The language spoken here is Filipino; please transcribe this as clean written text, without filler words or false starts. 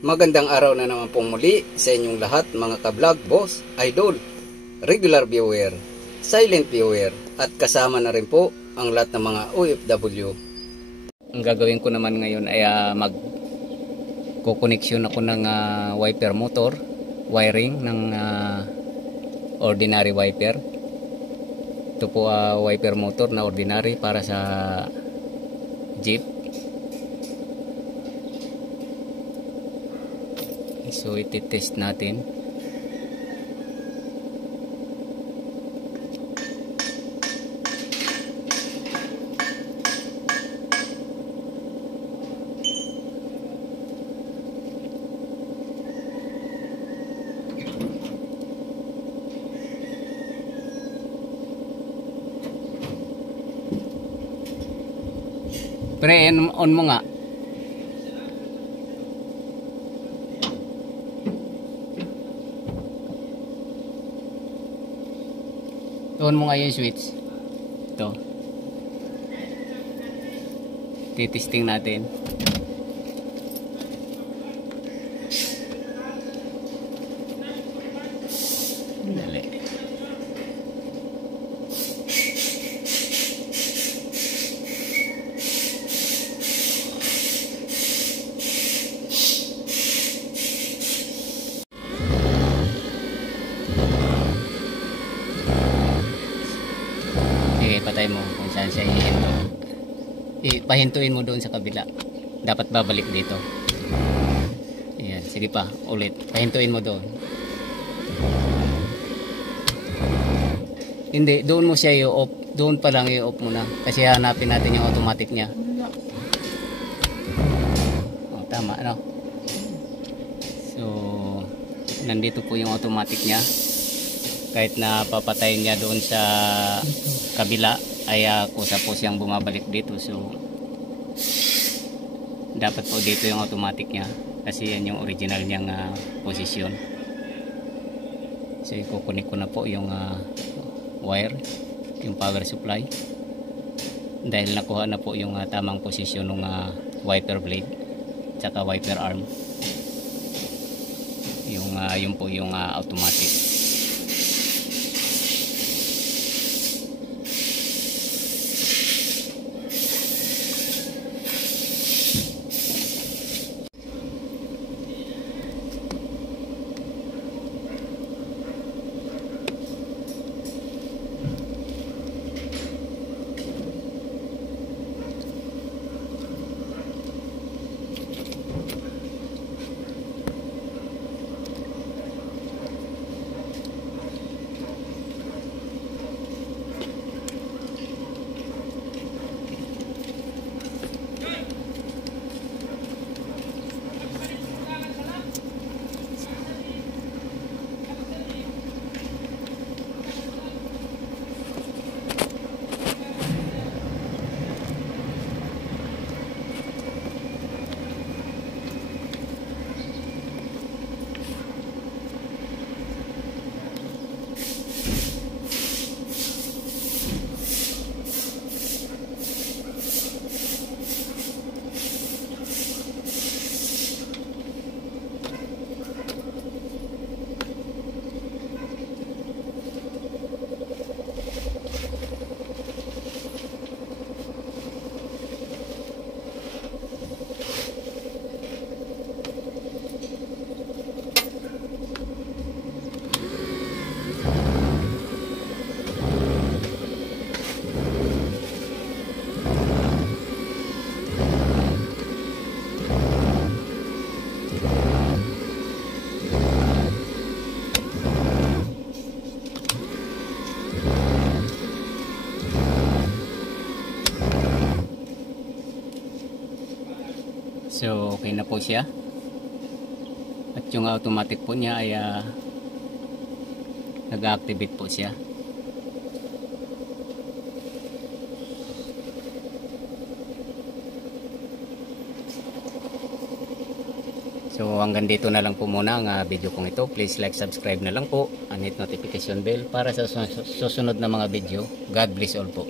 Magandang araw na naman pong muli sa inyong lahat mga ka-vlog, boss, idol, regular viewer, silent viewer at kasama na rin po ang lahat ng mga OFW. Ang gagawin ko naman ngayon ay magkukoneksyon ako ng wiper motor, wiring ng ordinary wiper. Ito po wiper motor na ordinary para sa jeep. So iti-test natin. Pre, on mo nga. On mo nga yung switch. Ito. Titesting natin. Dali. Patay mo kung saan siya hihinto. Pahintuin mo doon sa kabila. Dapat babalik dito. Ayan, sige pa, ulit. Pahintuin mo doon. Hindi, doon mo siya i-off. Doon pa lang i-off muna. Kasi hanapin natin yung automatic niya. Oh, tama, ano? So, nandito po yung automatic niya. Kahit na papatayin niya doon sa kabila ay kusa po siyang bumabalik dito. So dapat po dito yung automatic niya kasi yan yung original niyang posisyon. So ikukunik ko na po yung wire, yung power supply, dahil nakuha na po yung tamang posisyon ng wiper blade tsaka wiper arm. Yung po yung automatic. So okay na po siya. At yung automatic po niya ay nag-activate po siya. So hanggang dito na lang po muna ang video kong ito. Please like, subscribe na lang po and hit notification bell para sa susunod na mga video. God bless all po.